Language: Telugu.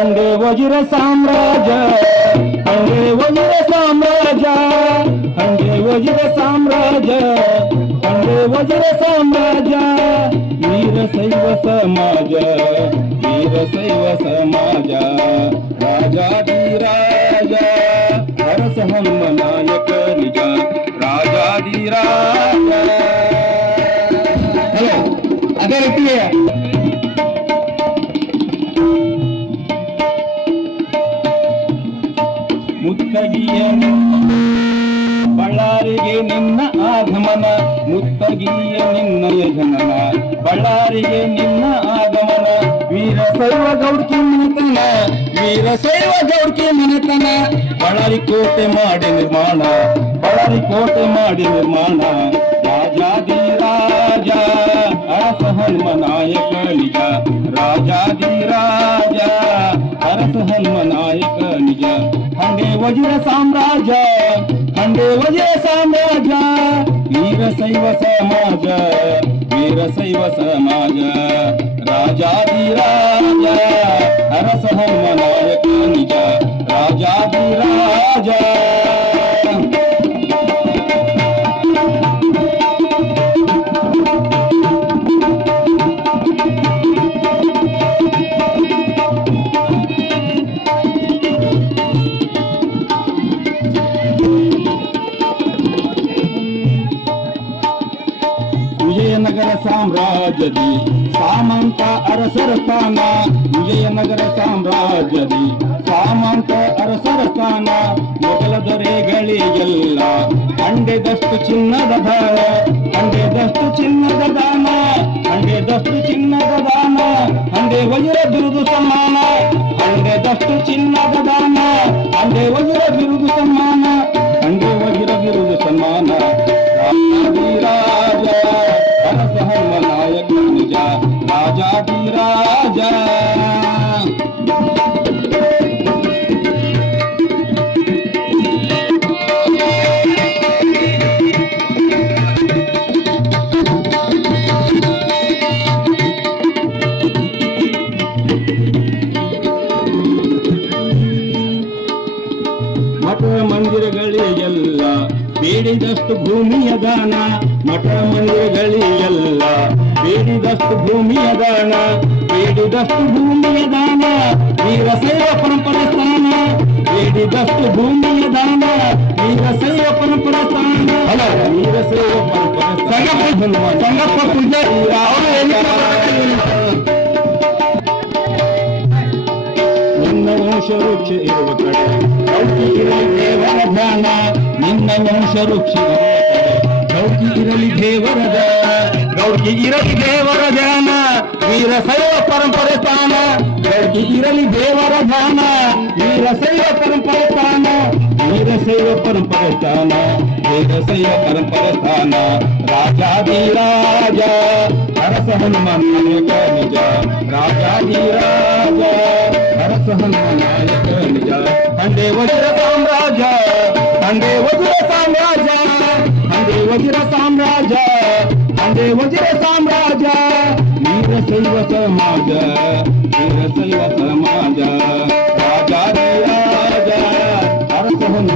ಹಂಡೆ ವಜ್ರ ಸಾಮ್ರಾಜ್ಯ ಹಂಡೆ ವಜ್ರ ಸಾಮ್ರಾಜ್ಯ ಹಂಡೆ ವಜ್ರ ಸಾಮ್ರಾಜ್ಯ ಹಂಡೆ ವಜ್ರ ಸಾಮ್ರಾಜ್ಯ ವೀರಶೈವ ಸಮಾಜ ವೀರಶೈವ ಸಮಾಜ ರಾಜಾಧಿರಾಜ ಹರಸ ಹನುಮ ನಾಯಕ ನಿಜ ರಾಜಾಧಿರಾಜ ಹಲೋ ಅದೇ ರೀತಿ ಮುತ್ತಗಿಯ ಬಳ್ಳಾರಿಗೆ ನಿನ್ನ ಆಗಮನ ಮುತ್ತಗಿಯ ನಿನ್ನಯ ಜನನ ಬಳ್ಳಾರಿಗೆ ನಿನ್ನ ಆಗಮನ ವೀರಶೈವ ಗೌಡ್ಕಿ ಮನೆತನ ವೀರಶೈವ ಗೌಡ್ಕಿ ಮನೆತನ ಬಳ್ಳಾರಿ ಕೋಟೆ ಮಾಡಿ ನಿರ್ಮಾಣ ಬಳ್ಳಾರಿ ಕೋಟೆ ಮಾಡಿ ನಿರ್ಮಾಣ ರಾಜಾದಿ ರಾಜ ಅರಸ ಹನುಮ ನಾಯಕ ನಿಜ ರಾಜಾದಿ ರಾಜ ಅರಸ ಹನುಮ ನಾಯಕ ನಿಜ ಹಂಡೆ ವಜ್ರ ಸಾಮ್ರಾಜ್ಯ ಹಂಡೆ ವಜ್ರ ಸಾಮ್ರಾಜ್ಯ ವೀರಶೈವ ಸಮಾಜ ವೀರಶೈವ ಸಮಾಜ ರಾಜಾದಿ ರಾಜ ಅರಸ ಹನುಮ ನಾಯಕ ನಿಜ ರಾಜಾದಿ ಸಾಮ್ರಾಜ್ಯದಿ ಸಾಮಂತ ಅರಸರ ಸ್ಥಾನ ವಿಜಯನಗರ ಸಾಮ್ರಾಜ್ಯದಿ ಸಾಮಂತ ಅರಸರ ಸ್ಥಾನ ಮೊದಲ ದೊರೆಗಳಿಗೆಲ್ಲ ಹಂಡೆದಷ್ಟು ಚಿನ್ನದ ದಾನ ಹಂಡೆದಷ್ಟು ಚಿನ್ನದ ದಾನ ಹಂಡೆದಷ್ಟು ಚಿನ್ನದ ದಾನ ಹಂಡೆ ವಜ್ರ ಬಿರುದು ಸಮಾನ ಹಂಡೆದಷ್ಟು ಚಿನ್ನದ ದಾನ ಹಂಡೆ ವಜ್ರ ಬಿರುದು ಸಮಾನ ಮಠ ಮಂದಿರಗಳಿಗೆಲ್ಲ ಬೇಡಿದಷ್ಟು ಭೂಮಿಯ ದಾನ ಮಠ ಮಂದಿರಗಳಿಗೆಲ್ಲ ಬೇಡಿದಷ್ಟು ಭೂಮಿಯ ದಾನ ಬೇಡಿದಷ್ಟು ಭೂಮಿಯ ದಾನ ವೀರಶೈವ ಪರಂಪರೆ ಸ್ಥಾನ ಬೇಡಿದಷ್ಟು ಭೂಮಿಯ ದಾನ ವೀರಶೈವ ಪರಂಪರೆ ಸ್ಥಾನ ಹಲೋ. ವೀರಶೈವ ಪರಂಪರೆ ಸಂಗಪ್ಪ ಸಂಗಪ್ಪ ಪೂಜಾರಿ ಅವರು ವಂಶ ವೃಕ್ಷ ಇರುವ ಕಡೆ ಚೌಕಿ ಇರಲಿ ದೇವರ ಧ್ಯಾನ ನಿನ್ನ ವಂಶ ವೃಕ್ಷ ಚೌಕಿ ಇರಲಿ ದೇವರ ಧ್ಯಾನ ಗೌಡ್ಕಿ ಇರಲಿ ದೇವರ ಧ್ಯಾನ. ವೀರಶೈವ ಪರಂಪರೆ ಸ್ಥಾನ ಗೌಡ್ಕಿ ಇರಲಿ ದೇವರ ಧ್ಯಾನ. ವೀರಶೈವ ಪರಂಪರೆ ಸ್ಥಾನ. దేవశైవ పరంపర స్థాన దేవశైవ పరంపర స్థాన రాజాధిరాజ హరస హనుమానాయక నిజ రాజాధిరాజ హరస హనుమానాయక నిజ. హండే వజ్ర సామ్రాజ హండే వజ్ర సామ్రాజ హండే వజ్ర సామ్రాజ హండే వజ్ర సామ్రాజ వీర శైవ సమాజ వీర శైవ సమాజ.